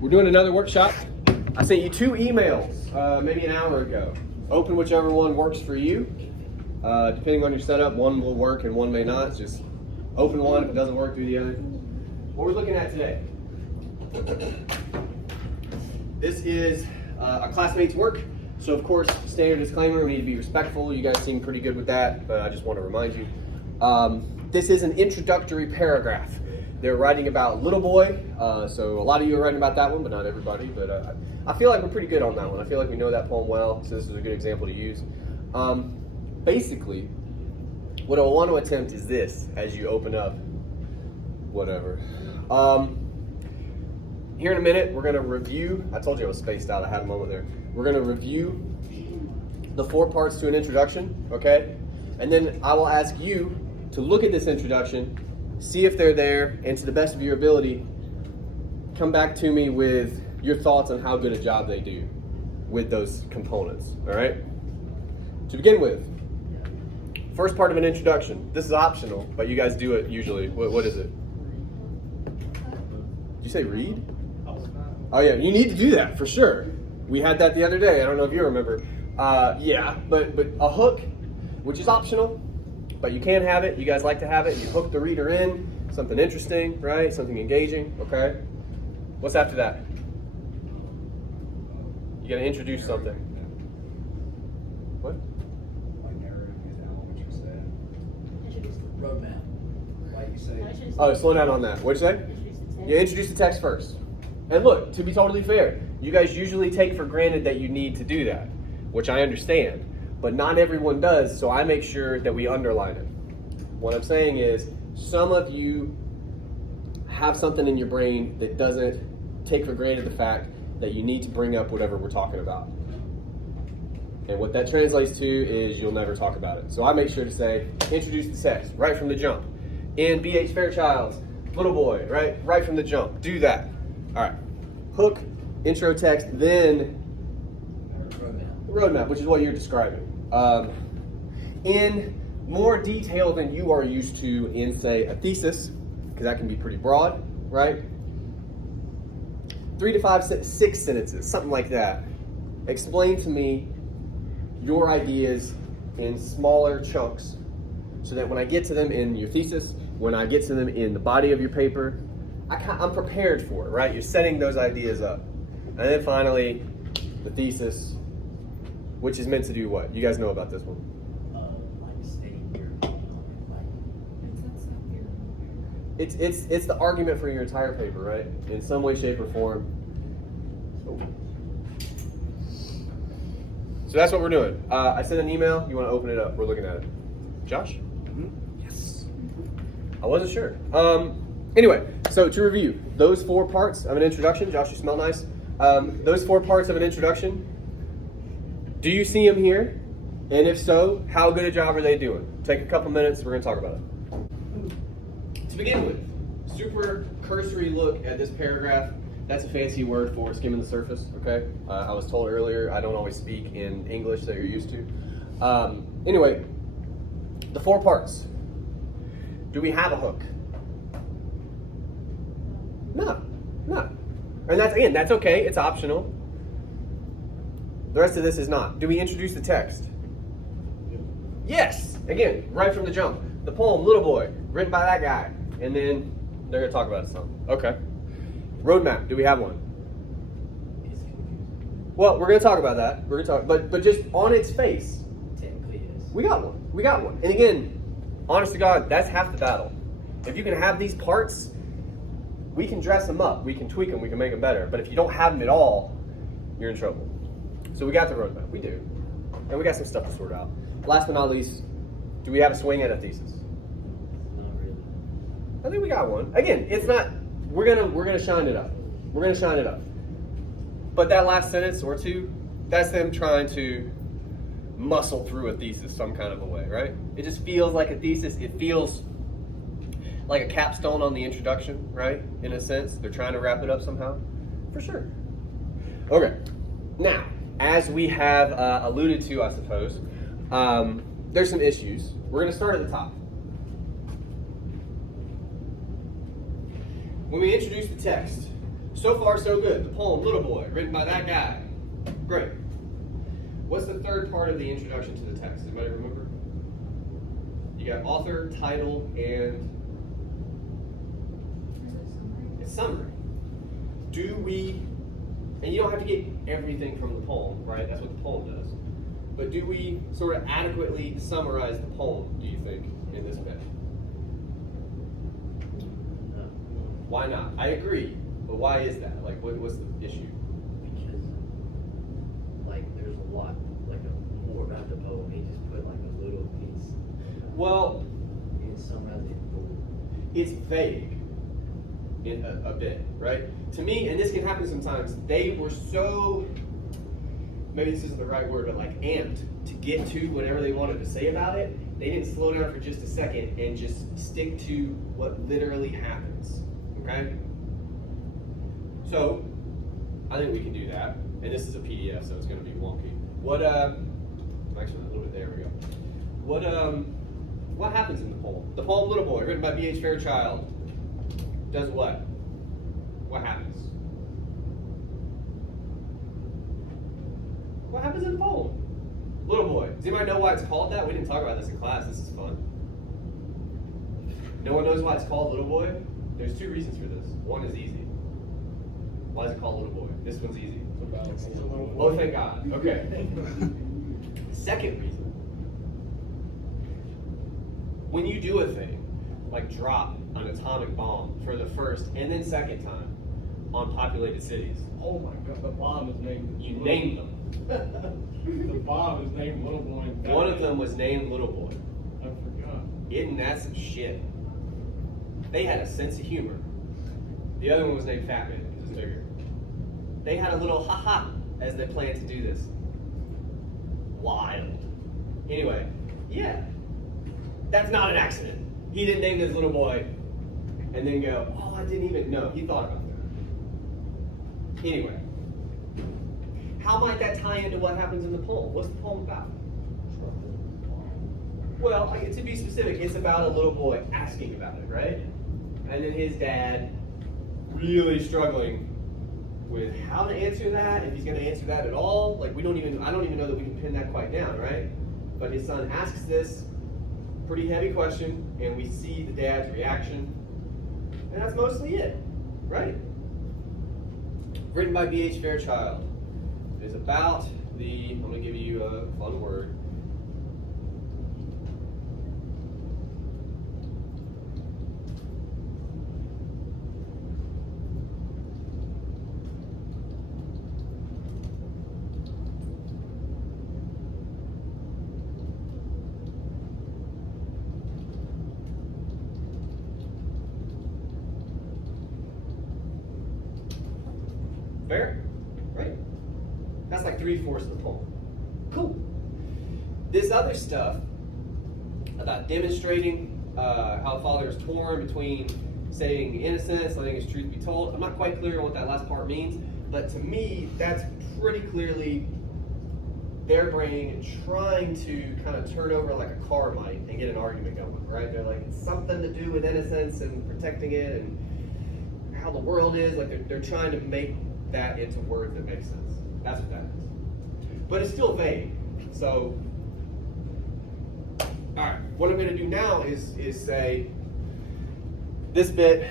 We're doing another workshop. I sent you 2 emails maybe an hour ago. Open whichever one works for you. Depending on your setup, one will work and one may not. It's just open one. If it doesn't work, do the other. What we're looking at today. This is a classmate's work. So of course, standard disclaimer, we need to be respectful. You guys seem pretty good with that, but I just want to remind you. This is an introductory paragraph. They're writing about Little Boy, so a lot of you are writing about that one, but not everybody. But I feel like we're pretty good on that one. I feel like we know that poem well, so this is a good example to use. Basically, what I want to attempt is this, as you open up, whatever. Here in a minute, we're going to review, I told you I was spaced out, I had a moment there. We're going to review the 4 parts to an introduction, okay? And then I will ask you to look at this introduction, see if they're there, and to the best of your ability, come back to me with your thoughts on how good a job they do with those components, all right? To begin with, first part of an introduction. This is optional, but you guys do it usually. What is it? Did you say read? Oh yeah, you need to do that for sure. We had that the other day. I don't know if you remember. Yeah, but a hook, which is optional, but you can have it. You guys like to have it. You hook the reader in, something interesting, right? Something engaging, okay? What's after that? You gotta introduce something. What? Like narrative, is that what you said? Introduce the Roadmap, like you say. Oh, slow down on that. What'd you say? You introduce the text first. And look, to be totally fair, you guys usually take for granted that you need to do that, which I understand, but not everyone does, so I make sure that we underline it. What I'm saying is, some of you have something in your brain that doesn't take for granted the fact that you need to bring up whatever we're talking about. And what that translates to is you'll never talk about it. So I make sure to say, introduce the text right from the jump. In B.H. Fairchild's Little Boy, right from the jump. Do that. All right. Hook, intro text, then roadmap, which is what you're describing. In more detail than you are used to in, say, a thesis, because that can be pretty broad, right? 3 to 5, 6 sentences, something like that. Explain to me your ideas in smaller chunks so that when I get to them in your thesis, when I get to them in the body of your paper, I'm prepared for it, right? You're setting those ideas up. And then finally, the thesis, which is meant to do what? You guys know about this one. It's the argument for your entire paper, right? In some way, shape, or form. So that's what we're doing. I sent an email. You want to open it up? We're looking at it. Josh? Mm-hmm. Yes. I wasn't sure. Anyway, so to review, those 4 parts of an introduction. Josh, you smell nice. Those 4 parts of an introduction. Do you see them here? And if so, how good a job are they doing? Take a couple minutes. We're going to talk about it. To begin with, super cursory look at this paragraph. That's a fancy word for skimming the surface, okay? I was told earlier I don't always speak in English that you're used to. Anyway, the 4 parts. Do we have a hook? No. And that's okay, it's optional. The rest of this is not. Do we introduce the text? Yes, again, right from the jump. The poem, Little Boy, written by that guy. And then they're gonna talk about something. Okay. Roadmap, do we have one? Well, we're gonna talk about that. We're gonna talk, but just on its face. Technically, yes. We got one. And again, honest to God, that's half the battle. If you can have these parts, we can dress them up, we can tweak them, we can make them better. But if you don't have them at all, you're in trouble. So we got the roadmap, we do. And we got some stuff to sort out. Last but not least, do we have a swing at a thesis? Not really. I think we got one. Again, it's not, we're gonna shine it up. We're gonna shine it up. But that last sentence or 2, that's them trying to muscle through a thesis some kind of a way, right? It just feels like a thesis. It feels like a capstone on the introduction, right? In a sense, they're trying to wrap it up somehow. For sure. Okay. Now, as we have alluded to, I suppose, there's some issues. We're gonna start at the top. When we introduce the text, So far, so good. The poem, Little Boy, written by that guy. Great. What's the third part of the introduction to the text? Anybody remember? You got author, title, and it's summary. Do we, and you don't have to get everything from the poem, right? That's what the poem does. But do we sort of adequately summarize the poem, do you think, in this bit? No. Why not? I agree, but why is that? Like, what's the issue? Because, like, there's a lot, like, more about the poem. He just put, like, a little piece. Well, You can summarize it full. it's vague in a bit, right? To me, and this can happen sometimes, they were so, maybe this isn't the right word, but like amped to get to whatever they wanted to say about it, they didn't slow down for just a second and just stick to what literally happens, okay? So, I think we can do that, and this is a PDF, so it's gonna be wonky. Actually, a little bit, there we go. What happens in the poem? The poem Little Boy, written by B.H. Fairchild, does what? What happens? What happens in the poem? Little Boy. Does anybody know why it's called that? We didn't talk about this in class. This is fun. No one knows why it's called Little Boy? There's two reasons for this. One is easy. Why is it called Little Boy? This one's easy. Oh, thank God. Okay. Second reason. When you do a thing, like drop an atomic bomb for the first and then second time on populated cities, Oh my God, the bomb is named. you named them. The bomb is named Little Boy. One of them was named Little Boy. I forgot. Isn't that some shit? They had a sense of humor. The other one was named Fat Man because it's bigger. They had a little ha-ha as they planned to do this. Wild. Anyway, yeah. That's not an accident. He didn't name this little boy and then go, oh, I didn't even know. He thought about that. Anyway, how might that tie into what happens in the poem? What's the poem about? Well, to be specific, it's about a little boy asking about it, right? And then his dad really struggling with how to answer that, if he's going to answer that at all. Like I don't even know that we can pin that quite down, right? But his son asks this pretty heavy question, and we see the dad's reaction, and that's mostly it, right? Written by B.H. Fairchild. It is about I'm going to give you a fun word. Fair? Right? That's like 3/4 of the poem. Cool. This other stuff about demonstrating how the father is torn between saying innocence, letting his truth be told. I'm not quite clear on what that last part means, but to me, that's pretty clearly their brain trying to kind of turn over like a car might and get an argument going, right? They're like, it's something to do with innocence and protecting it and how the world is. Like they're trying to make that into words that make sense. That's what that is. But it's still vague. So, all right, what I'm going to do now is say this bit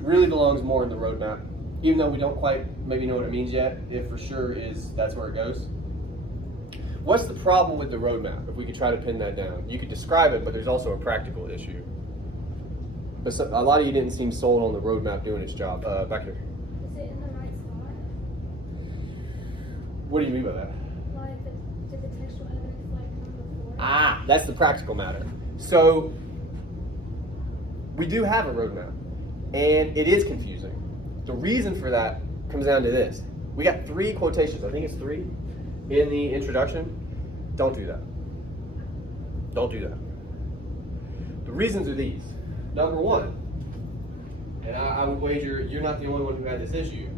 really belongs more in the roadmap, even though we don't quite maybe know what it means yet. It for sure is that's where it goes. What's the problem with the roadmap? If we could try to pin that down, you could describe it, but there's also a practical issue. But a lot of you didn't seem sold on the roadmap doing its job. Back here. Is it in the right spot? What do you mean by that? Like, did the textual evidence like come before? Ah, that's the practical matter. So, we do have a roadmap, and it is confusing. The reason for that comes down to this. We got 3 quotations, I think it's 3, in the introduction. Don't do that. Don't do that. The reasons are these. Number 1, and I would wager you're not the only one who had this issue.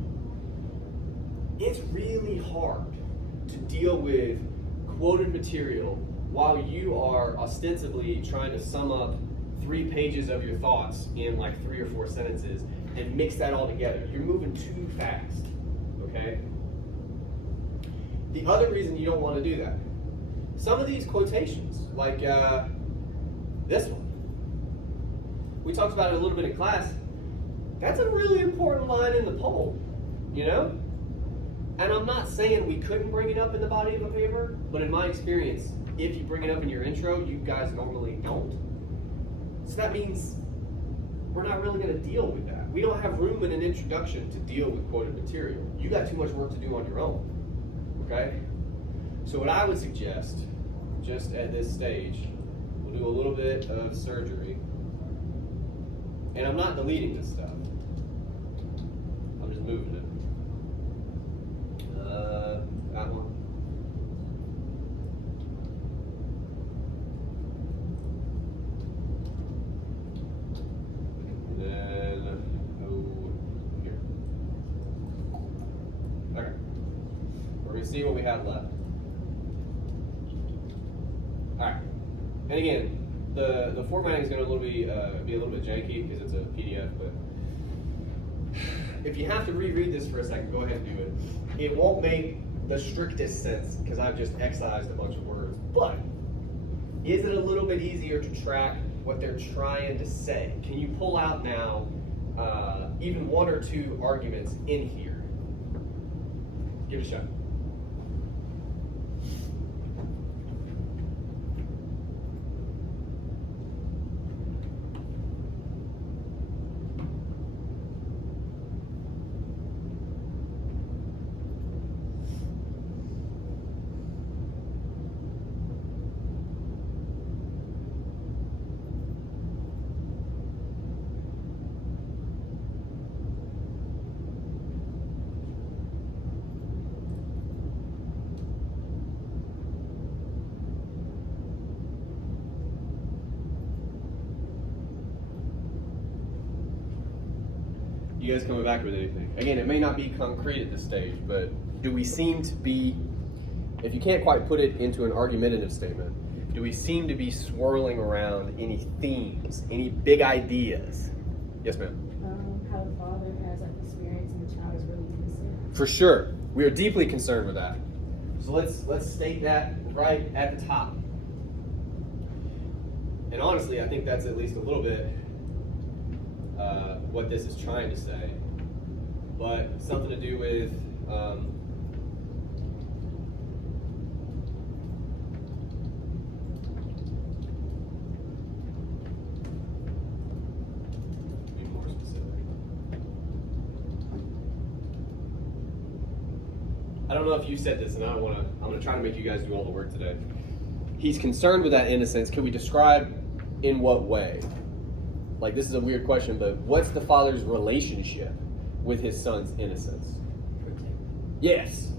It's really hard to deal with quoted material while you are ostensibly trying to sum up 3 pages of your thoughts in like 3 or 4 sentences and mix that all together. You're moving too fast, okay? The other reason you don't want to do that, some of these quotations, like this one, we talked about it a little bit in class. That's a really important line in the poem, you know? And I'm not saying we couldn't bring it up in the body of a paper, but in my experience, if you bring it up in your intro, you guys normally don't. So that means we're not really going to deal with that. We don't have room in an introduction to deal with quoted material. You got too much work to do on your own, okay? So what I would suggest, just at this stage, we'll do a little bit of surgery. And I'm not deleting this stuff. I'm just moving it. That one. And then, here. Okay. We're going to see what we have left. Alright. And again, the formatting is going to be a little bit janky because it's a PDF, but if you have to reread this for a second, go ahead and do it. It won't make the strictest sense because I've just excised a bunch of words, but is it a little bit easier to track what they're trying to say? Can you pull out now even one or two arguments in here? Give it a shot. You guys coming back with anything? Again, it may not be concrete at this stage, but do we seem to be, if you can't quite put it into an argumentative statement, do we seem to be swirling around any themes, any big ideas? Yes, ma'am. How the father has like experience and the child is really innocent. For sure, we are deeply concerned with that. So let's state that right at the top. And honestly, I think that's at least a little bit what this is trying to say, but something to do with be more specific. I don't know if you said this, and I'm gonna try to make you guys do all the work today. He's concerned with that innocence. Can we describe in what way? Like, this is a weird question, but what's the father's relationship with his son's innocence? Yes.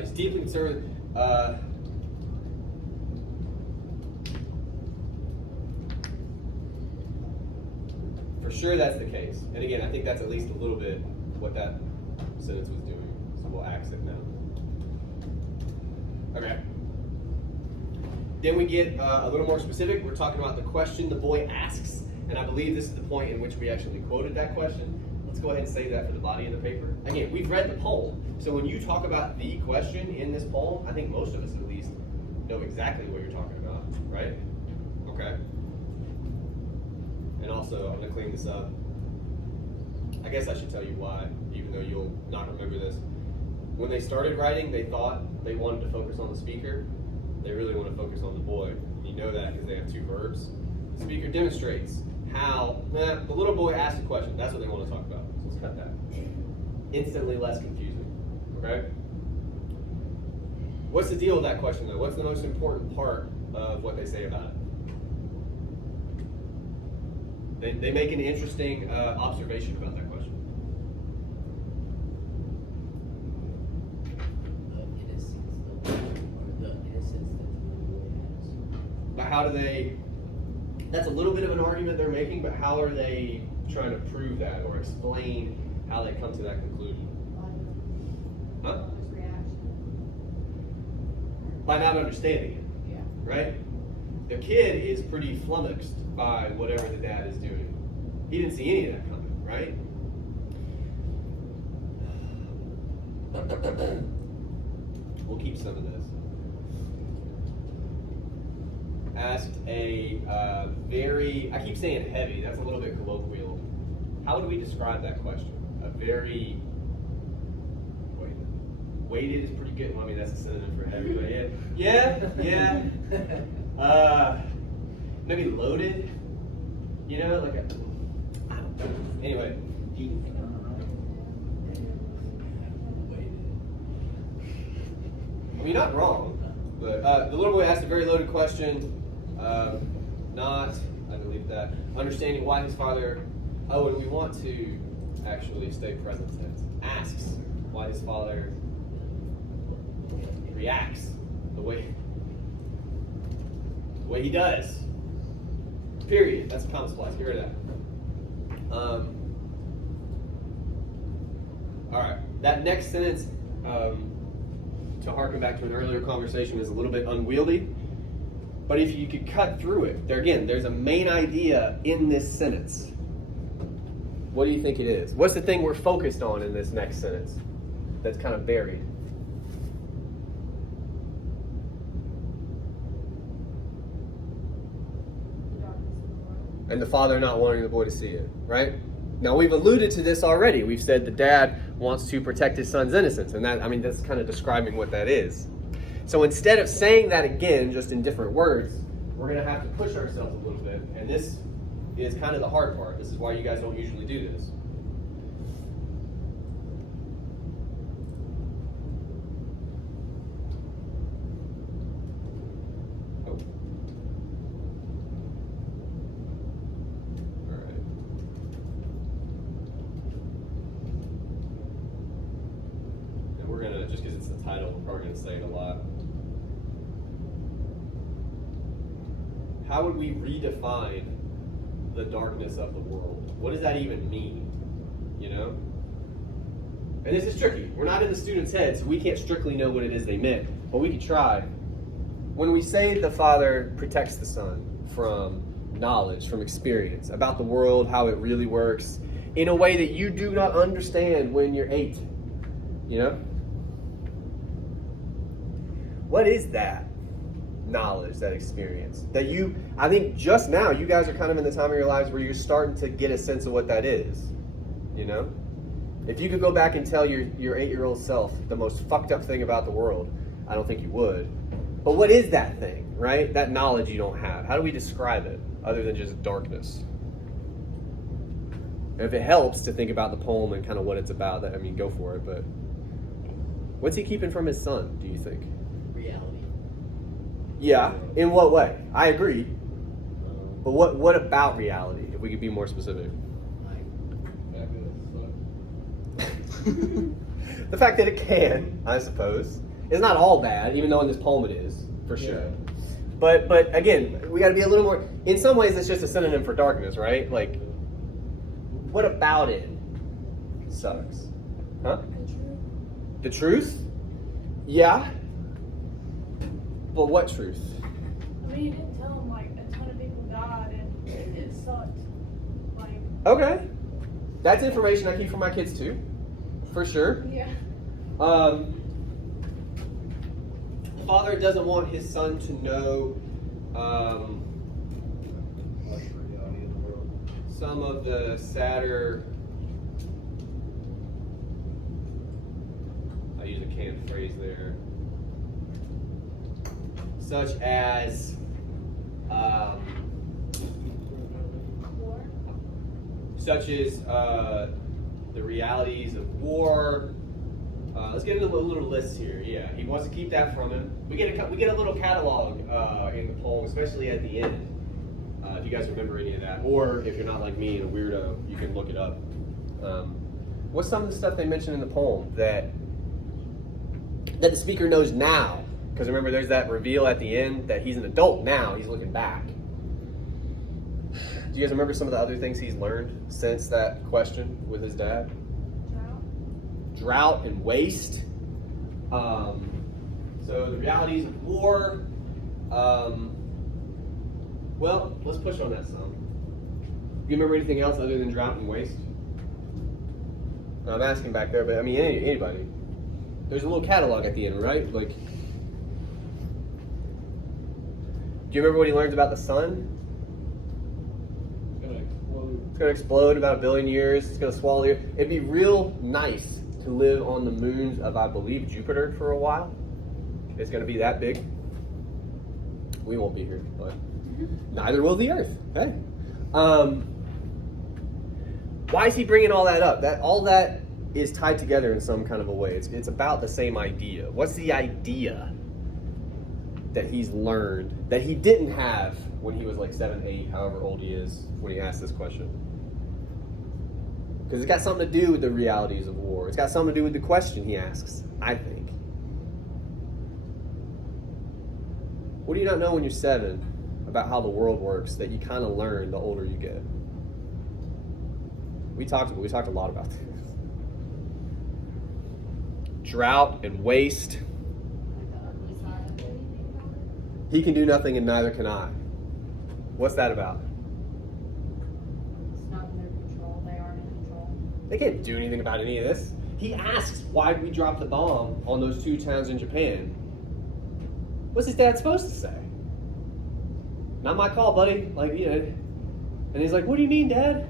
He's deeply concerned. For sure that's the case. And again, I think that's at least a little bit what that sentence was doing. So we'll axe it now. Okay. Then we get a little more specific. We're talking about the question the boy asks, and I believe this is the point in which we actually quoted that question. Let's go ahead and save that for the body of the paper. Again, we've read the poem, so when you talk about the question in this poem, I think most of us at least know exactly what you're talking about, right? Okay. And also, I'm going to clean this up. I guess I should tell you why, even though you'll not remember this. When they started writing, they thought they wanted to focus on the speaker. They really want to focus on the boy. You know that because they have two verbs. The speaker demonstrates how the little boy asked a question. That's what they want to talk about. So let's cut that. Instantly less confusing. Okay? What's the deal with that question, though? What's the most important part of what they say about it? They make an interesting observation about that question. But how do they, that's a little bit of an argument they're making, but how are they trying to prove that or explain how they come to that conclusion? Huh? By not understanding it. Yeah. Right? the kid is pretty flummoxed by whatever the dad is doing. He didn't see any of that coming, right? We'll keep some of this. Asked a very, I keep saying heavy, that's a little bit colloquial. How would we describe that question? A very weighted is pretty good. Well, I mean, that's a synonym for heavy, but yeah. Maybe loaded, you know, like a, I don't know. Anyway, I mean, not wrong, but the little boy asked a very loaded question. I believe that, understanding why his father, and we want to actually stay present tense, asks why his father reacts the way he does. Period. That's a comma splice. Get rid of that. All right. That next sentence, to harken back to an earlier conversation, is a little bit unwieldy. But if you could cut through it, there's a main idea in this sentence. What do you think it is? What's the thing we're focused on in this next sentence that's kind of buried? And the father not wanting the boy to see it, right? Now, we've alluded to this already. We've said the dad wants to protect his son's innocence, and that's kind of describing what that is. So instead of saying that again, just in different words, we're going to have to push ourselves a little bit, and this is kind of the hard part. This is why you guys don't usually do this. Just because it's the title, we're probably going to say it a lot. How would we redefine the darkness of the world? What does that even mean? You know? And this is tricky. We're not in the student's head, so we can't strictly know what it is they meant, but we could try. When we say the father protects the son from knowledge, from experience, about the world, how it really works, in a way that you do not understand when you're 8, you know? What is that knowledge, that experience? That I think just now, you guys are kind of in the time of your lives where you're starting to get a sense of what that is, you know? If you could go back and tell your 8-year-old self the most fucked up thing about the world, I don't think you would. But what is that thing, right? That knowledge you don't have. How do we describe it, other than just darkness? And if it helps to think about the poem and kind of what it's about, go for it, but what's he keeping from his son, do you think? Reality. Yeah, in what way? I agree. But what about reality, if we could be more specific? The fact that it can, I suppose, is not all bad, even though in this poem it is, for sure. Yeah. But again, we got to be a little more, in some ways it's just a synonym for darkness, right? Like, what about it sucks? Huh? The truth? Yeah. But what truth? I mean, you didn't tell him, like, a ton of people died, and it sucked. Like... Okay. That's information I keep for my kids, too. For sure. Yeah. The father doesn't want his son to know some of the sadder, I use a canned phrase there, such as the realities of war. Let's get into a little list here. Yeah, he wants to keep that from him. We get a little catalog in the poem, especially at the end. If you guys remember any of that, or if you're not like me and a weirdo, you can look it up. What's some of the stuff they mention in the poem that the speaker knows now? Because remember, there's that reveal at the end that he's an adult now. He's looking back. Do you guys remember some of the other things he's learned since that question with his dad? Drought and waste. So the realities of war. Well, let's push on that some. You remember anything else other than drought and waste? I'm asking back there, but I mean anybody. There's a little catalog at the end, right? Like, do you remember what he learns about the sun? It's gonna explode. It's gonna explode in about 1 billion years. It's gonna swallow you. It'd be real nice to live on the moons of, I believe, Jupiter for a while. It's gonna be that big. We won't be here, but neither will the Earth. Hey. Why is he bringing all that up? All that is tied together in some kind of a way. It's about the same idea. What's the idea that he's learned that he didn't have when he was like 7, 8, however old he is when he asked this question? Because it's got something to do with the realities of war. It's got something to do with the question he asks, I think. What do you not know when you're 7 about how the world works that you kind of learn the older you get? We talked a lot about this. Drought and waste. Like the ugly side of it. Anything about it? He can do nothing and neither can I. What's that about? It's not in their control. They aren't in control. They can't do anything about any of this. He asks why we dropped the bomb on those 2 towns in Japan. What's his dad supposed to say? Not my call, buddy. Like, you know. And he's like, "What do you mean, Dad?"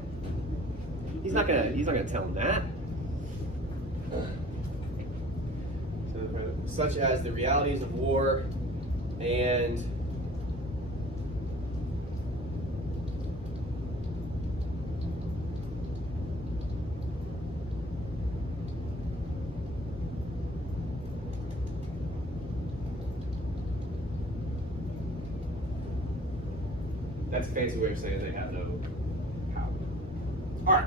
He's not gonna tell him that. Such as the realities of war and that's a fancy way of saying they have no power. All right.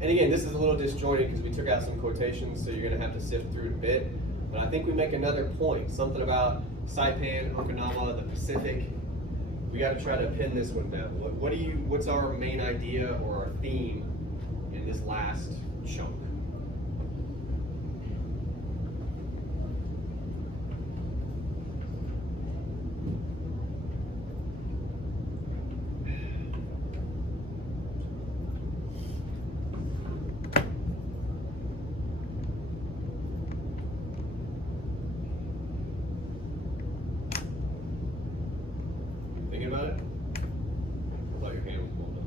And again, this is a little disjointed because we took out some quotations, so you're going to have to sift through it a bit. But I think we make another point, something about Saipan, Okinawa, the Pacific. We got to try to pin this one down. What's our main idea or our theme in this last chunk? Thinking about it? I thought your hand was pulled up.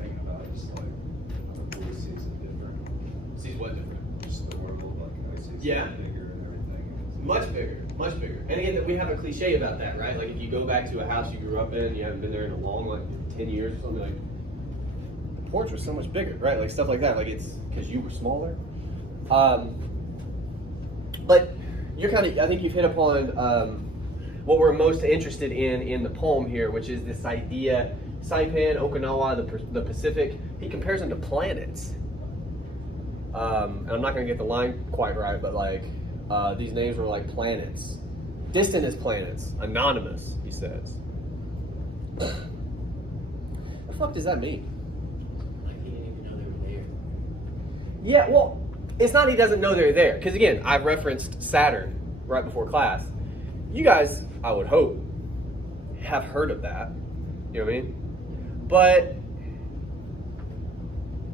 Thinking about it, just like, the boy sees it different. Sees what different? Just the world, like, I see Yeah. it bigger and everything. Much bigger, much bigger. And again, we have a cliche about that, right? Like if you go back to a house you grew up in, you haven't been there in a long, like 10 years or something, like the porch was so much bigger, right? Like stuff like that. Like it's because you were smaller. But you're kind of, I think you've hit upon what we're most interested in the poem here, which is this idea, Saipan, Okinawa, the Pacific. He compares them to planets. And I'm not going to get the line quite right, but like these names were like planets. Distant as planets, anonymous, he says. What the fuck does that mean? Like he didn't even know they were there. Yeah, well, it's not he doesn't know they're there. Because again, I referenced Saturn right before class. You guys, I would hope, have heard of that. You know what I mean? But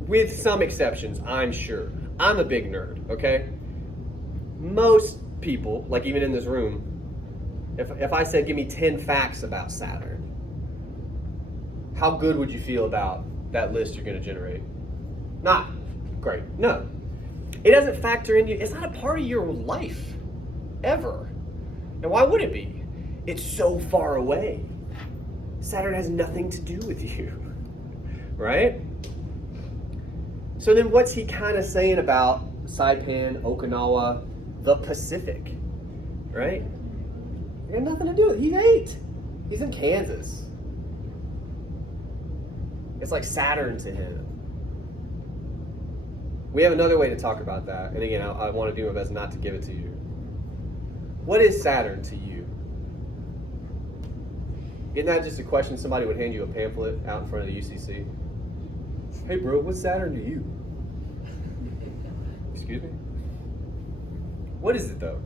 with some exceptions, I'm sure. I'm a big nerd, okay? Most people, like even in this room, if I said give me 10 facts about Saturn, how good would you feel about that list you're going to generate? Not great. No. It doesn't factor into, it's not a part of your life, ever. And why would it be? It's so far away. Saturn has nothing to do with you, right? So then what's he kind of saying about Saipan, Okinawa, the Pacific, right? It had nothing to do with it. He's 8. He's in Kansas. It's like Saturn to him. We have another way to talk about that. And again, I want to do my best not to give it to you. What is Saturn to you? Isn't that just a question somebody would hand you a pamphlet out in front of the UCC? Hey bro, what's Saturn to you? Excuse me? What is it though?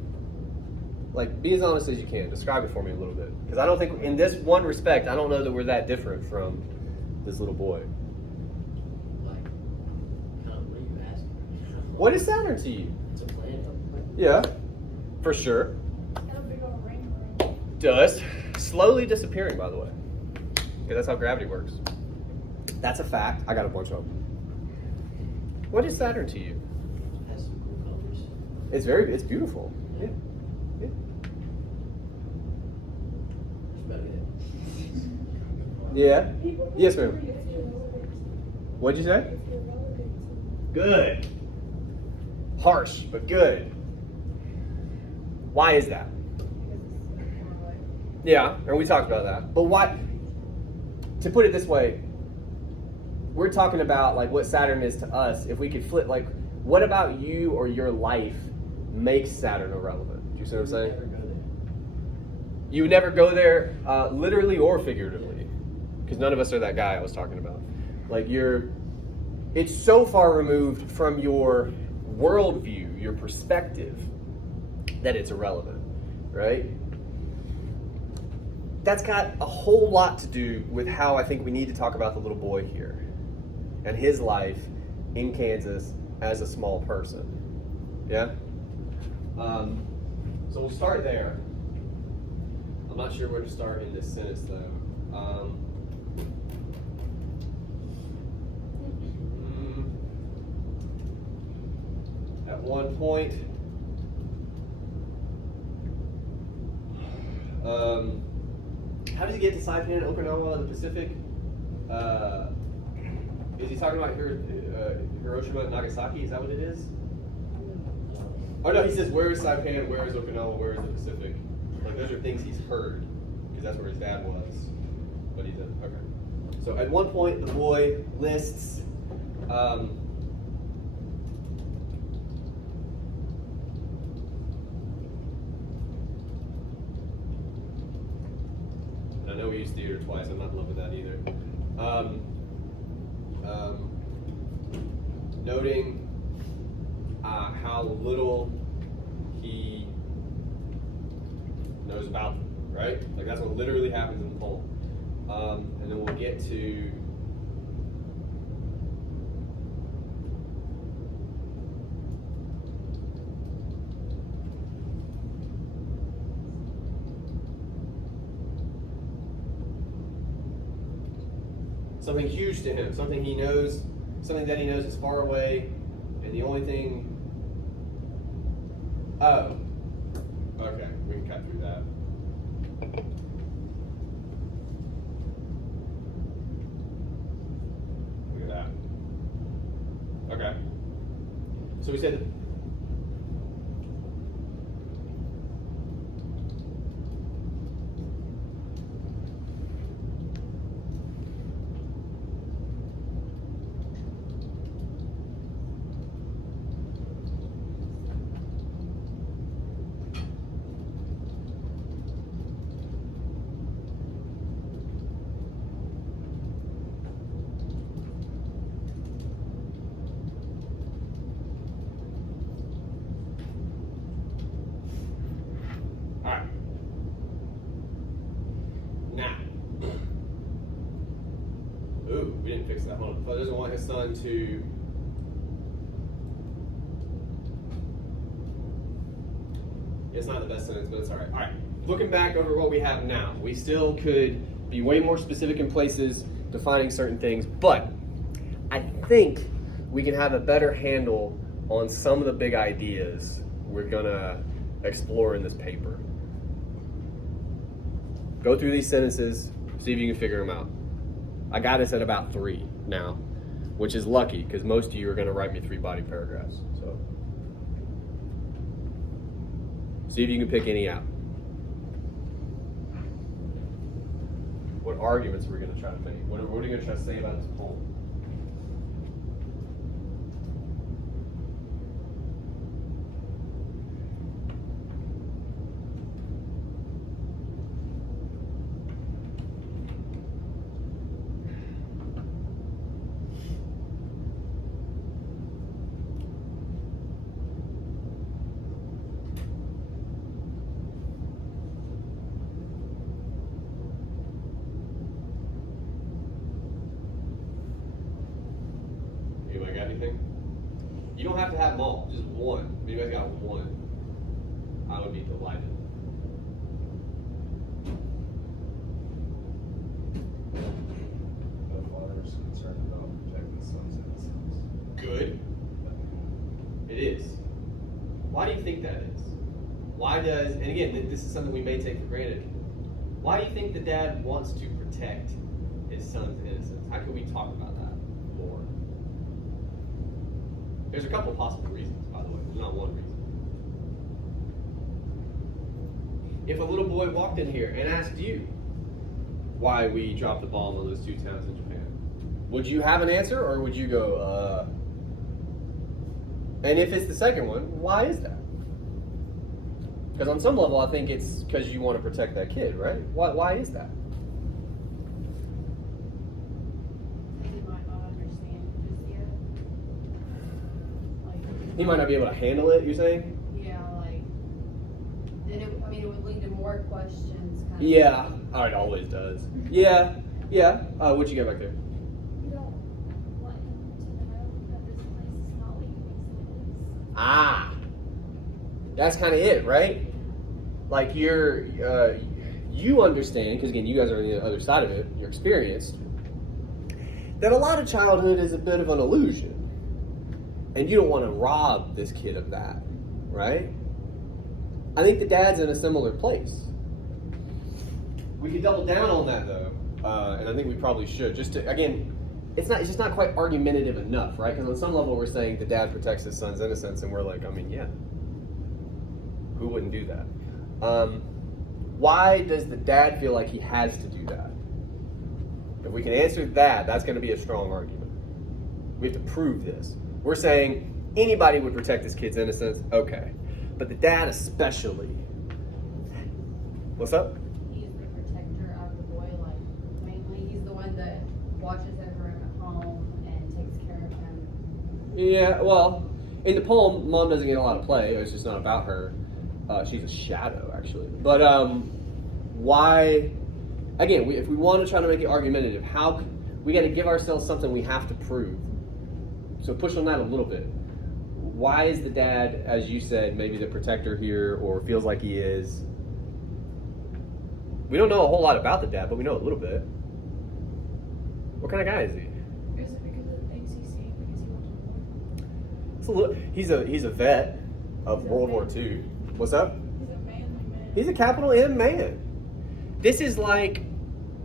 Like, be as honest as you can. Describe it for me a little bit. Because I don't think, in this one respect, I don't know that we're that different from this little boy. Like, kind of what are you asking? What is Saturn to you? It's a planet. Yeah, for sure. Got a big old ring ring. Does. Slowly disappearing, by the way. Because that's how gravity works. That's a fact. I got a bunch of them. What is Saturn to you? Has some cool colors. It's beautiful. Yeah. Yeah. That's about it. Yeah. People Yes, ma'am. agree it's irrelevant. What'd you say? It's irrelevant. Good. Harsh, but good. Why is that? Yeah, and we talked about that. But why? To put it this way, we're talking about like what Saturn is to us. If we could flip, like, what about you or your life makes Saturn irrelevant? Do you see what I'm saying? Never go there. You would never go there, literally or figuratively, because none of us are that guy I was talking about. Like it's so far removed from your worldview, your perspective, that it's irrelevant, right? That's got a whole lot to do with how I think we need to talk about the little boy here and his life in Kansas as a small person. Yeah? So we'll start there. I'm not sure where to start in this sentence though. At one point, how does he get to Saipan, Okinawa, the Pacific? Is he talking about Hiroshima and Nagasaki? Is that what it is? Oh no, he says, where is Saipan, where is Okinawa, where is the Pacific? Like, those are things he's heard, because that's where his dad was. But he didn't. Okay. So at one point, the boy lists and I know we used theater twice, I'm not in love with that either. Noting how little he knows about them, right? Like, that's what literally happens in the poem. And then we'll get to something huge to him, something he knows, something that he knows is far away, and the only thing. Oh, okay, we can cut through that. Look at that. Okay. So we said. Alright. Now. Ooh, we didn't fix that. Hold on. Father doesn't want his son to. It's not the best sentence, but it's alright. Alright. Looking back over what we have now, we still could be way more specific in places, defining certain things, but I think we can have a better handle on some of the big ideas we're gonna explore in this paper. Go through these sentences, see if you can figure them out. I got us at about 3 now, which is lucky because most of you are going to write me 3 body paragraphs. So, see if you can pick any out. What arguments are we going to try to make? What are we going to try to say about this poem? anything? You don't have to have them all, just one. If anybody's got one, I would be delighted. The father is concerned about protecting the son's innocence. Good. It is. Why do you think that is? Why does, and again, this is something we may take for granted. Why do you think the dad wants to protect his son's innocence? How can we talk about that more? There's a couple of possible reasons, by the way. There's not one reason. If a little boy walked in here and asked you why we dropped the bomb on those 2 towns in Japan, would you have an answer, or would you go, And if it's the second one, why is that? Because on some level, I think it's because you want to protect that kid, right? Why is that? He might not understand just yet. Like, He might not be able to handle it, you're saying? yeah, like, then it would lead to more questions. Kind of. Yeah. Oh, it always does. Yeah. What'd you get back there? You don't want him to know that this place is not what he thinks it is. Ah. That's kind of it, right? Like you understand, because again, you guys are on the other side of it, you're experienced, that a lot of childhood is a bit of an illusion. And you don't want to rob this kid of that, right? I think the dad's in a similar place. We could double down on that though, and I think we probably should. Just to, again, it's just not quite argumentative enough, right? Because on some level we're saying the dad protects his son's innocence, and we're like, I mean, yeah. Who wouldn't do that? Why does the dad feel like he has to do that? If we can answer that, that's going to be a strong argument. We have to prove this. We're saying anybody would protect this kid's innocence, okay. But the dad especially. What's up? He's the protector of the boy, like, mainly. He's the one that watches over him at home and takes care of him. Yeah, well, in the poem, Mom doesn't get a lot of play. It's just not about her. She's a shadow, actually. But why? Again, if we want to try to make it argumentative, we got to give ourselves something we have to prove. So push on that a little bit. Why is the dad, as you said, maybe the protector here, or feels like he is? We don't know a whole lot about the dad, but we know a little bit. What kind of guy is he? Is it because of the things he's seen? Because he wants to war? It's a little, he's a vet of World War II. What's up? He's a manly man. He's a capital M man. This is like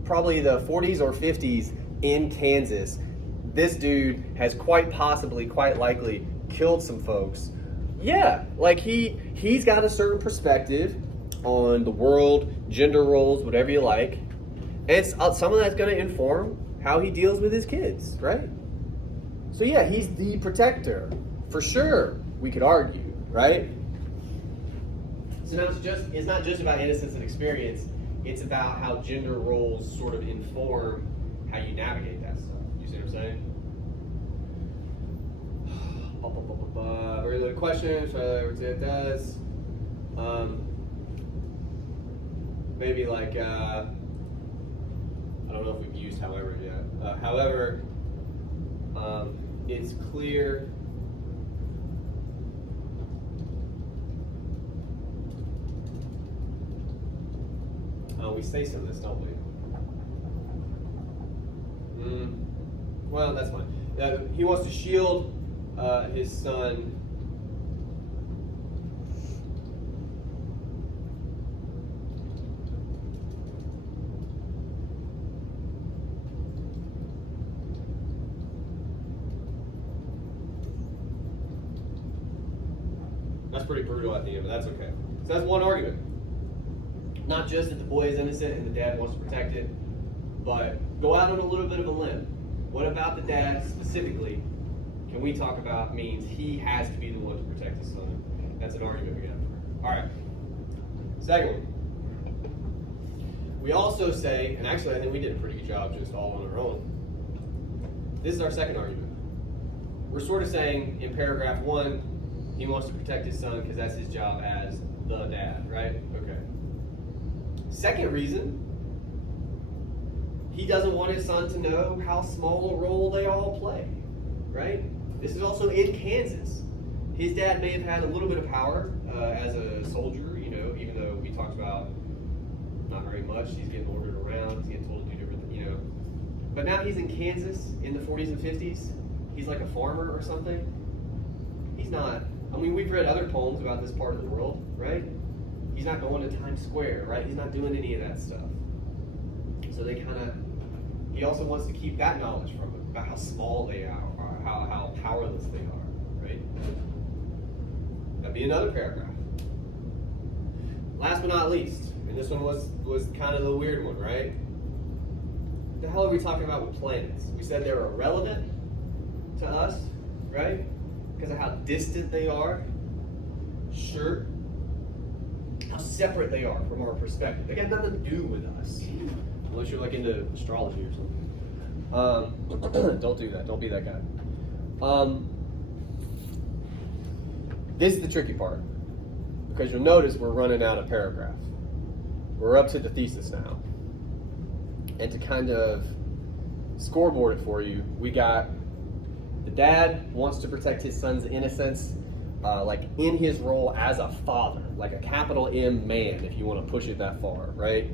probably the 40s or 50s in Kansas. This dude has quite possibly, quite likely killed some folks. Yeah, like he's got a certain perspective on the world, gender roles, whatever you like. And it's some of that's going to inform how he deals with his kids, right? So yeah, he's the protector, for sure, we could argue, right? So now it's not just about innocence and experience, it's about how gender roles sort of inform how you navigate that stuff. You see what I'm saying? Very loaded question, so I would say it does. Maybe like, I don't know if we've used however yet. However, it's clear. We say some of this, don't we? Well, that's fine. He wants to shield his son. That's pretty brutal at the end, but that's okay. So that's one argument. Not just that the boy is innocent and the dad wants to protect it, but go out on a little bit of a limb. What about the dad specifically can we talk about means he has to be the one to protect his son? That's an argument we got. All right. Second one. We also say, and actually I think we did a pretty good job just all on our own. This is our second argument. We're sort of saying in paragraph 1, he wants to protect his son because that's his job as the dad, right? Okay. Second reason, he doesn't want his son to know how small a role they all play, right? This is also in Kansas. His dad may have had a little bit of power as a soldier, you know, even though we talked about not very much. He's getting ordered around, he's getting told to do different things, you know. But now he's in Kansas in the 40s and 50s. He's like a farmer or something. He's not, I mean, we've read other poems about this part of the world, right? He's not going to Times Square, right? He's not doing any of that stuff. So they kind of, he also wants to keep that knowledge from them about how small they are, or how powerless they are, right? That'd be another paragraph. Last but not least, and this one was kind of the weird one, right? What the hell are we talking about with planets? We said they're irrelevant to us, right? Because of how distant they are. Sure. How separate they are from our perspective. They got nothing to do with us. Unless you're like into astrology or something. Don't do that. Don't be that guy. This is the tricky part. Because you'll notice we're running out of paragraph. We're up to the thesis now. And to kind of scoreboard it for you, we got the dad wants to protect his son's innocence, like in his role as a father, like a capital M man, if you want to push it that far, right?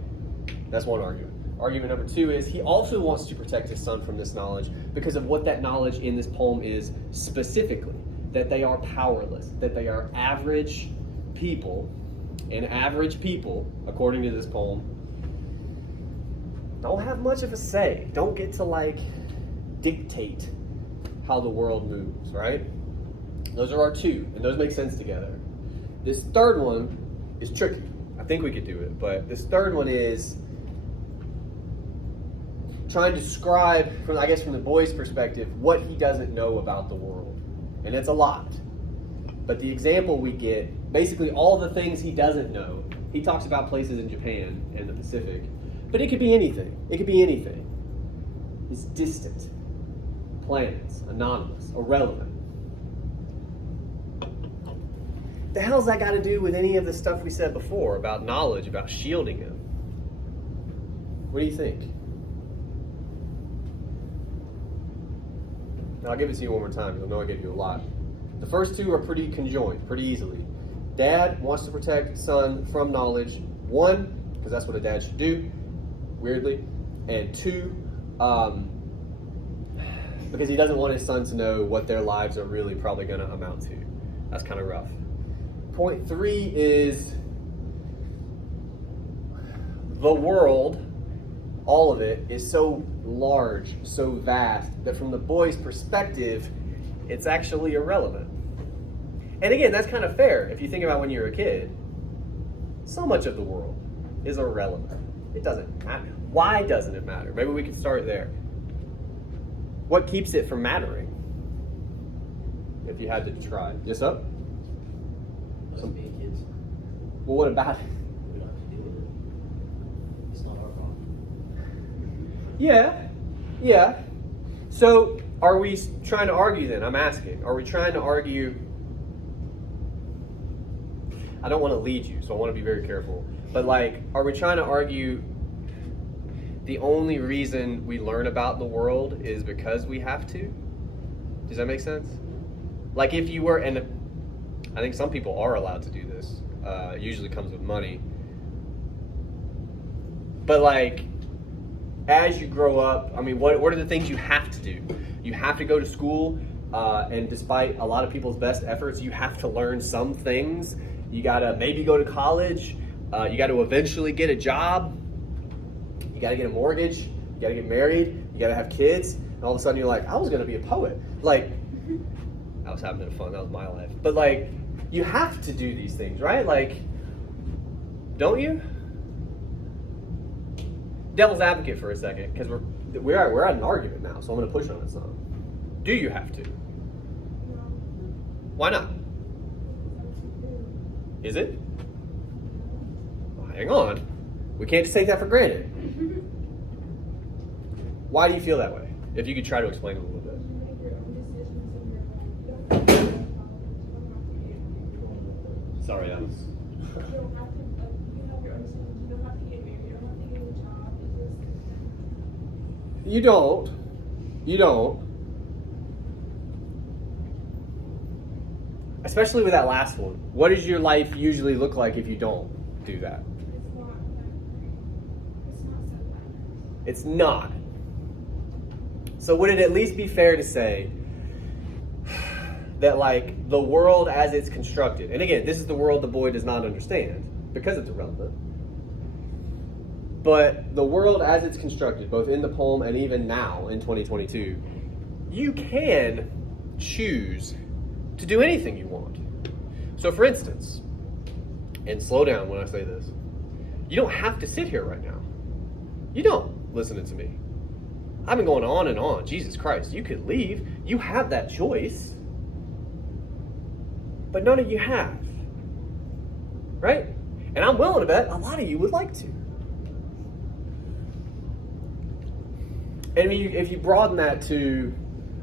That's one argument. Argument number two is he also wants to protect his son from this knowledge because of what that knowledge in this poem is specifically, that they are powerless, that they are average people, and average people, according to this poem, don't have much of a say, don't get to like dictate how the world moves, right? Those are our two, and those make sense together. This third one is tricky. I think we could do it, but this third one is trying to describe, from the boy's perspective, what he doesn't know about the world. And it's a lot. But the example we get, basically all the things he doesn't know, he talks about places in Japan and the Pacific, but it could be anything. It could be anything. It's distant. Planets, anonymous, irrelevant. The hell's that got to do with any of the stuff we said before about knowledge, about shielding him? What do you think? I'll give it to you one more time because I know I gave you a lot. The first two are pretty conjoined, pretty easily. Dad wants to protect son from knowledge. One, because that's what a dad should do, weirdly. And two, because he doesn't want his son to know what their lives are really probably going to amount to. That's kind of rough. Point three is the world, all of it, is so large, so vast, that from the boy's perspective, it's actually irrelevant. And again, that's kind of fair if you think about when you're a kid. So much of the world is irrelevant. It doesn't matter. Why doesn't it matter? Maybe we could start there. What keeps it from mattering? If you had to try. Yes, up? Us being kids, Well, what about it? we don't have to deal with it. It's not our problem. Yeah. So, are we trying to argue then? I'm asking. Are we trying to argue? I don't want to lead you, so I want to be very careful. But like, are we trying to argue the only reason we learn about the world is because we have to? Does that make sense? Like if you were, and I think some people are allowed to do this. It usually comes with money. But like, as you grow up, I mean, what are the things you have to do? You have to go to school, and despite a lot of people's best efforts, you have to learn some things. You gotta maybe go to college. You gotta eventually get a job. You gotta get a mortgage. You gotta get married. You gotta have kids. And all of a sudden you're like, I was gonna be a poet. Like, I was having fun. That was my life. But like, you have to do these things, right? Like, don't you? Devil's advocate for a second, because we're at an argument now, so I'm going to push on it some. Do you have to? Why not? Is it? Well, hang on. We can't just take that for granted. Why do you feel that way? If you could try to explain it a little bit. You make your own decisions and you don't Sorry, Alice. have to, you don't have your own decisions. You don't have to get married. You don't have to get a job. You don't. especially with that last one, what does your life usually look like if you don't do that? It's not. It's not. So would it at least be fair to say that like the world as it's constructed, and again, this is the world the boy does not understand because it's irrelevant, but the world as it's constructed, both in the poem and even now in 2022, you can choose to do anything you want. So for instance, and slow down when I say this, you don't have to sit here right now. You don't listen to me. I've been going on and on. Jesus Christ, you could leave. You have that choice. But none of you have. Right? And I'm willing to bet a lot of you would like to. And I mean, if you broaden that to,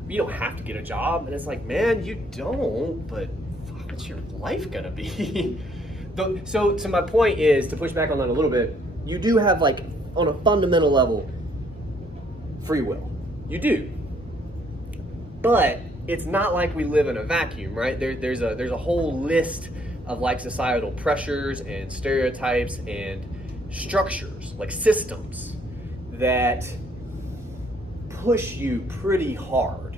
you don't have to get a job, and it's like, man, you don't, but fuck, what's your life gonna be? So my point is, to push back on that a little bit, you do have, like, on a fundamental level, free will. You do. But it's not like we live in a vacuum, right? There's a whole list of like societal pressures and stereotypes and structures, like systems, that push you pretty hard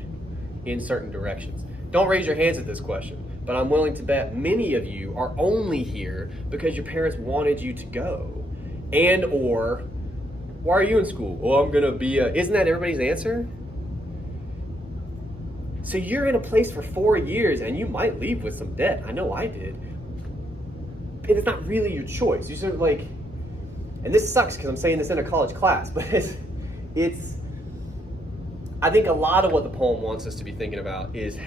in certain directions. Don't raise your hands at this question, but I'm willing to bet many of you are only here because your parents wanted you to go. And or, why are you in school? Oh, I'm gonna be a, isn't that everybody's answer? So you're in a place for 4 years and you might leave with some debt. I know I did. And it's not really your choice. You sort of like, and this sucks because I'm saying this in a college class, but it's, I think a lot of what the poem wants us to be thinking about is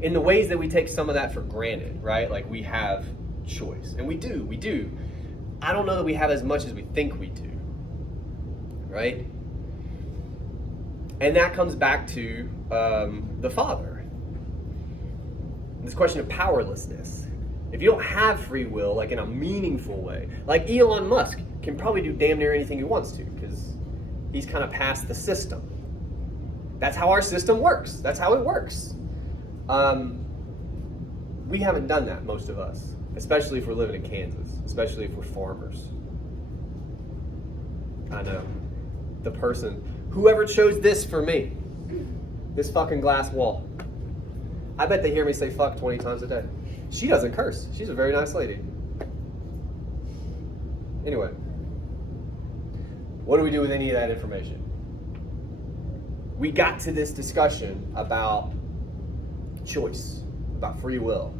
in the ways that we take some of that for granted, right? Like we have choice, and we do. I don't know that we have as much as we think we do, right? And that comes back to the father. This question of powerlessness. If you don't have free will, like in a meaningful way, like Elon Musk can probably do damn near anything he wants to because he's kind of past the system. That's how our system works. That's how it works. We haven't done that, most of us, especially if we're living in Kansas, especially if we're farmers. I know. The person, whoever chose this for me, this fucking glass wall. I bet they hear me say fuck 20 times a day. She doesn't curse. She's a very nice lady. Anyway, what do we do with any of that information? We got to this discussion about choice, about free will.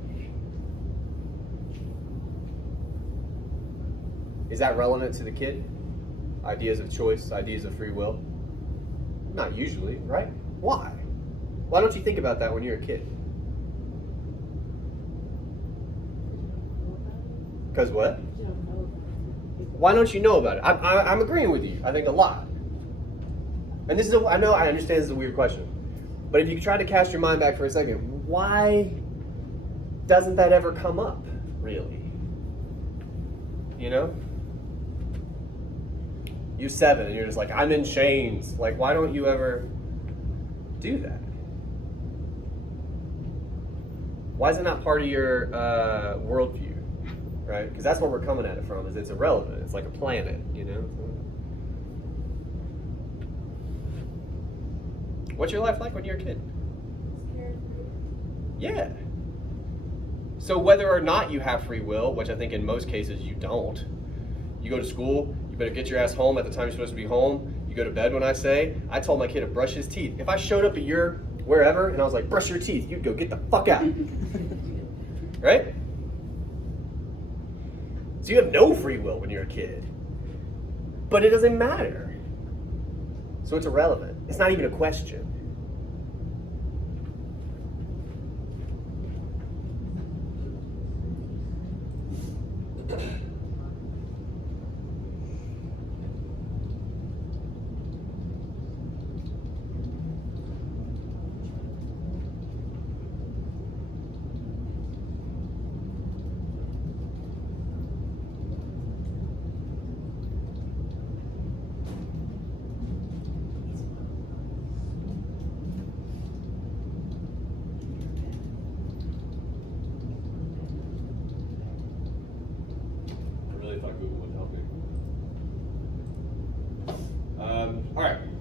Is that relevant to the kid? Ideas of choice, ideas of free will? Not usually, right? Why? Why don't you think about that when you're a kid? Because what? Why don't you know about it? I'm agreeing with you. I think a lot. And this is, I know, I understand this is a weird question. But if you try to cast your mind back for a second, why doesn't that ever come up, really? You know? You're 7 and you're just like, I'm in chains. Like, why don't you ever do that? Why is it not part of your worldview? Right? Because that's where we're coming at it from, is it's irrelevant. It's like a planet, you know? What's your life like when you're a kid? Yeah. So whether or not you have free will, which I think in most cases you don't, you go to school, you better get your ass home at the time you're supposed to be home, you go to bed when I say, I told my kid to brush his teeth. If I showed up at your wherever and I was like, brush your teeth, you'd go, get the fuck out. Right? So you have no free will when you're a kid. But it doesn't matter. So it's irrelevant. It's not even a question.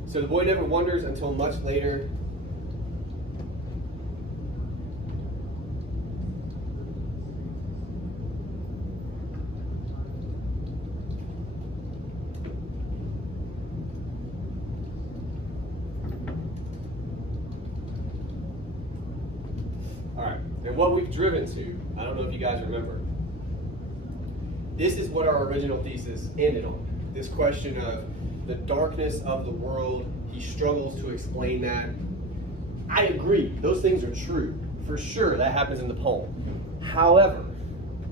So the boy never wonders until much later. All right, and what we've driven to, I don't know if you guys remember, this is what our original thesis ended on. This question of the darkness of the world, he struggles to explain that. I agree, those things are true. For sure, that happens in the poem. However,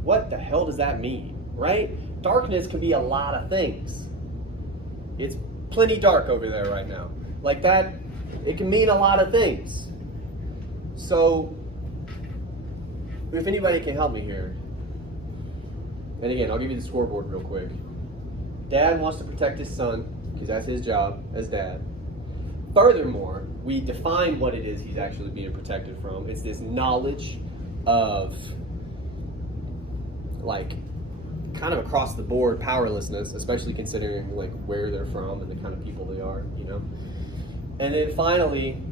what the hell does that mean, right? Darkness can be a lot of things. It's plenty dark over there right now. Like that, it can mean a lot of things. So, if anybody can help me here, and again, I'll give you the scoreboard real quick. Dad wants to protect his son, because that's his job as dad. Furthermore, we define what it is he's actually being protected from. It's this knowledge of, like, kind of across the board powerlessness, especially considering like where they're from and the kind of people they are, you know. And then finally,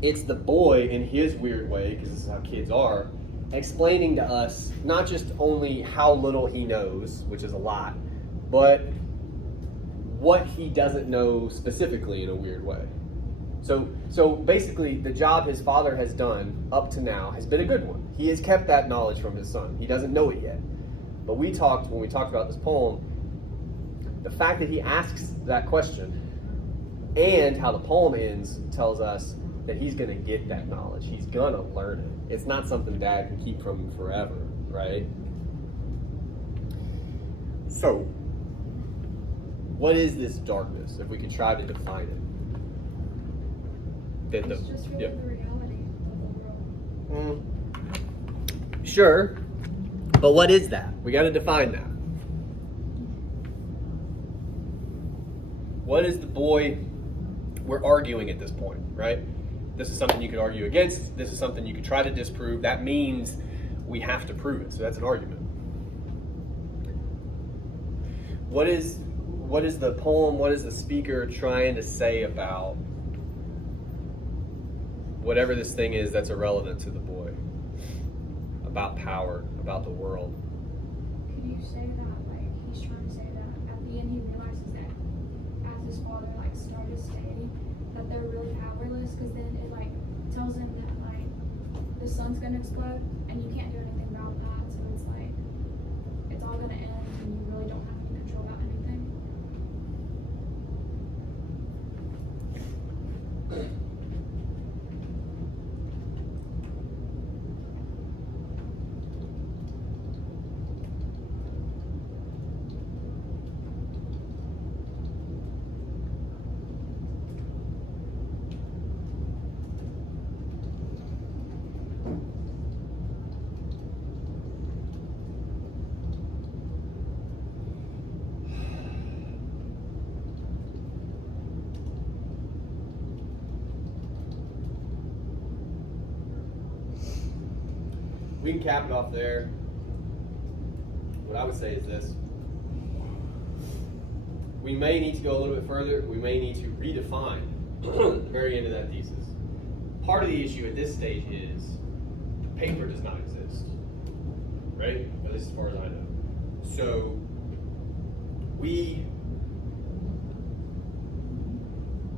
it's the boy in his weird way, because this is how kids are, explaining to us not just only how little he knows, which is a lot, but what he doesn't know specifically in a weird way. So basically, the job his father has done up to now has been a good one. He has kept that knowledge from his son. He doesn't know it yet. But when we talked about this poem, the fact that he asks that question and how the poem ends tells us that he's going to get that knowledge. He's going to learn it. It's not something Dad can keep from him forever, right? So, what is this darkness, if we could try to define it? It's just really the reality of the world. Sure, but what is that? We got to define that. What is the boy we're arguing at this point, right? This is something you could argue against. This is something you could try to disprove. That means we have to prove it. So that's an argument. What is the poem, what is the speaker trying to say about whatever this thing is that's irrelevant to the boy? About power, about the world. Could you say that, like, he's trying to say that at the end he realizes that as his father, like, started stating that they're really powerless, because then it, like, tells him that, like, the sun's gonna explode and you can't do anything about that, so it's like, it's all gonna end and you really don't have any control about anything. We can cap it off there. What I would say is this. We may need to go a little bit further. We may need to redefine the very end of that thesis. Part of the issue at this stage is paper does not exist, right? At least as far as I know. So we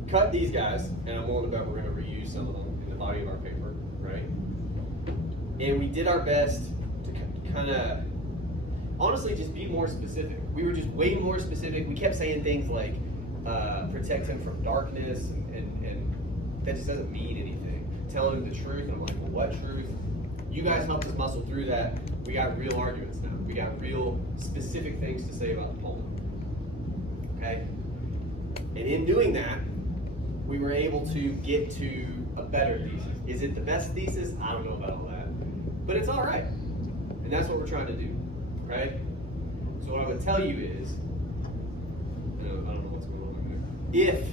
cut these guys, and I'm willing to bet we're going to reuse some of them in the body of our paper, right? And we did our best to kind of, honestly, just be more specific. We were just way more specific. We kept saying things like, protect him from darkness, and that just doesn't mean anything. Telling him the truth, and I'm like, well, what truth? You guys helped us muscle through that. We got real arguments now. We got real specific things to say about the poem. Okay? And in doing that, we were able to get to a better thesis. Is it the best thesis? I don't know about all that. But it's all right. And that's what we're trying to do, right? So what I would tell you is, I don't know what's going on there. If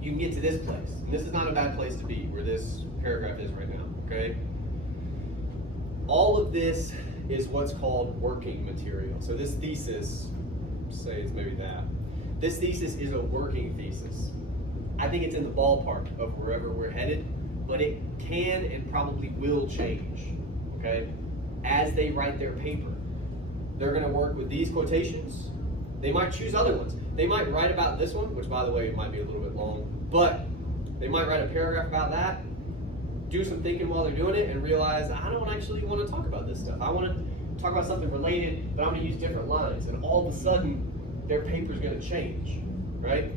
you can get to this place, and this is not a bad place to be, where this paragraph is right now, okay? All of this is what's called working material. So this thesis, say it's maybe that. This thesis is a working thesis. I think it's in the ballpark of wherever we're headed, but it can and probably will change, okay? As they write their paper. They're gonna work with these quotations. They might choose other ones. They might write about this one, which by the way, might be a little bit long, but they might write a paragraph about that, do some thinking while they're doing it, and realize, I don't actually wanna talk about this stuff. I wanna talk about something related, but I'm gonna use different lines. And all of a sudden, their paper's gonna change, right?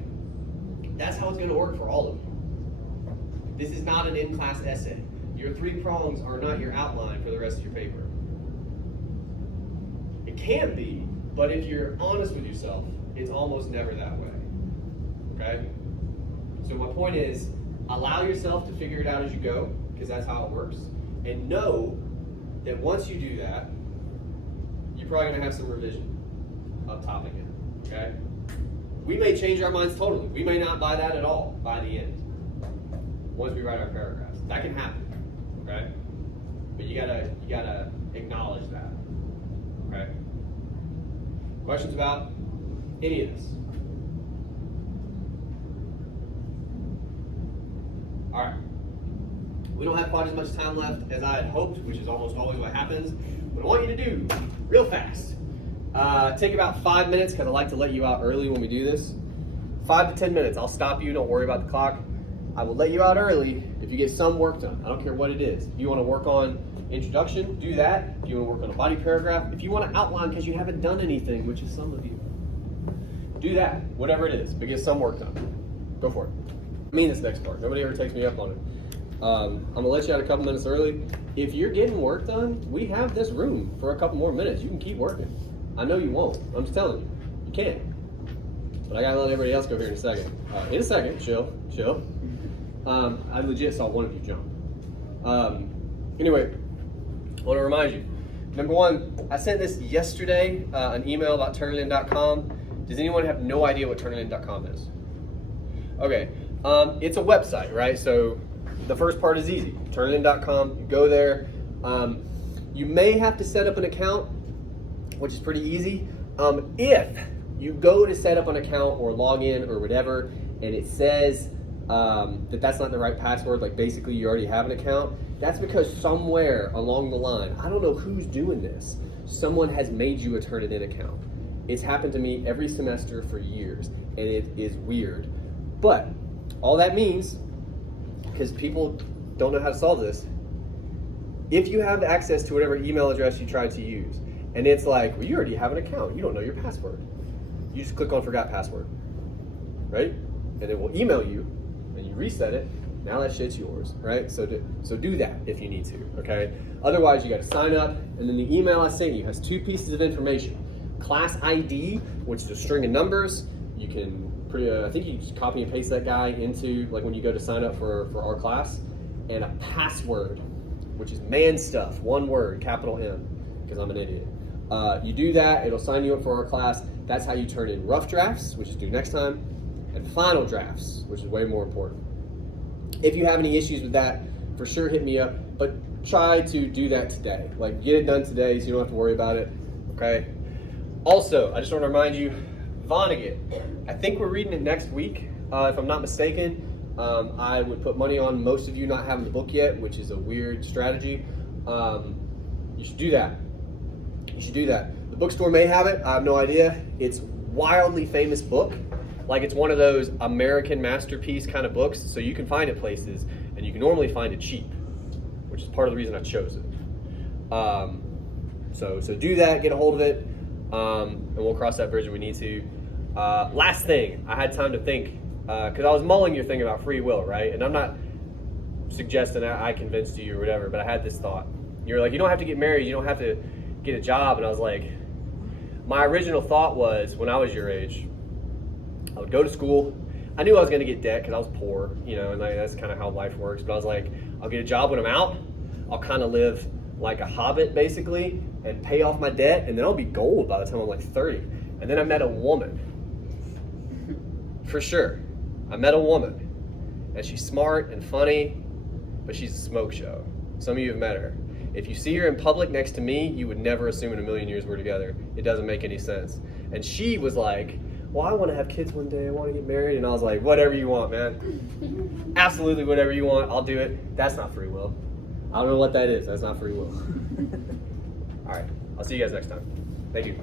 That's how it's gonna work for all of you. This is not an in-class essay. Your 3 prongs are not your outline for the rest of your paper. It can be, but if you're honest with yourself, it's almost never that way, okay? So my point is, allow yourself to figure it out as you go, because that's how it works. And know that once you do that, you're probably gonna have some revision up top again, okay? We may change our minds totally. We may not buy that at all by the end, once we write our paragraphs. That can happen, okay? But you gotta acknowledge that, okay? Questions about any of this? All right. We don't have quite as much time left as I had hoped, which is almost always what happens. What I want you to do, real fast, take about 5 minutes, because I like to let you out early when we do this. 5 to 10 minutes. I'll stop you. Don't worry about the clock. I will let you out early if you get some work done. I don't care what it is. If you want to work on introduction, do that. If you want to work on a body paragraph, if you want to outline because you haven't done anything, which is some of you, do that. Whatever it is, but get some work done. Go for it. I mean this next part. Nobody ever takes me up on it. I'm gonna let you out a couple minutes early. If you're getting work done, we have this room for a couple more minutes. You can keep working. I know you won't. I'm just telling you. You can't. But I gotta let everybody else go here in a second. Chill. I legit saw one of you jump. Anyway, I want to remind you. Number one, I sent this yesterday, an email about Turnitin.com. Does anyone have no idea what Turnitin.com is? Okay, it's a website, right? So the first part is easy. Turnitin.com, you go there. You may have to set up an account, which is pretty easy. If you go to set up an account or log in or whatever, and it says that's not the right password, like basically you already have an account, that's because somewhere along the line, I don't know who's doing this, someone has made you a Turnitin account. It's happened to me every semester for years, and it is weird. But all that means, because people don't know how to solve this, if you have access to whatever email address you tried to use, and it's like, well, you already have an account, you don't know your password. You just click on forgot password, right? And it will email you, and you reset it. Now that shit's yours, right? So do that if you need to, okay? Otherwise, you got to sign up, and then the email I sent you has 2 pieces of information: class ID, which is a string of numbers. You can I think you just copy and paste that guy into, like when you go to sign up for our class, and a password, which is man stuff, 1 word, capital M, because I'm an idiot. You do that, it'll sign you up for our class. That's how you turn in rough drafts, which is due next time, and final drafts, which is way more important. If you have any issues with that, for sure hit me up, but try to do that today. Like, get it done today so you don't have to worry about it, okay? Also, I just want to remind you, Vonnegut, I think we're reading it next week, if I'm not mistaken. I would put money on most of you not having the book yet, which is a weird strategy. You should do that. The bookstore may have it, I have no idea. It's wildly famous book. Like, it's one of those American masterpiece kind of books, so you can find it places, and you can normally find it cheap, which is part of the reason I chose it. So do that, get a hold of it, and we'll cross that bridge if we need to. Last thing, I had time to think, because I was mulling your thing about free will, right? And I'm not suggesting I convinced you or whatever, but I had this thought. You're like, you don't have to get married, you don't have to get a job, and I was like, my original thought was, when I was your age, I would go to school. I knew I was going to get debt because I was poor, and like, that's kind of how life works. But I was like, I'll get a job when I'm out. I'll kind of live like a hobbit, basically, and pay off my debt, and then I'll be gold by the time I'm like 30. And then I met a woman. For sure. I met a woman. And she's smart and funny, but she's a smoke show. Some of you have met her. If you see her in public next to me, you would never assume in a million years we're together. It doesn't make any sense. And she was like, well, I want to have kids one day. I want to get married. And I was like, whatever you want, man. Absolutely whatever you want. I'll do it. That's not free will. I don't know what that is. That's not free will. All right. I'll see you guys next time. Thank you.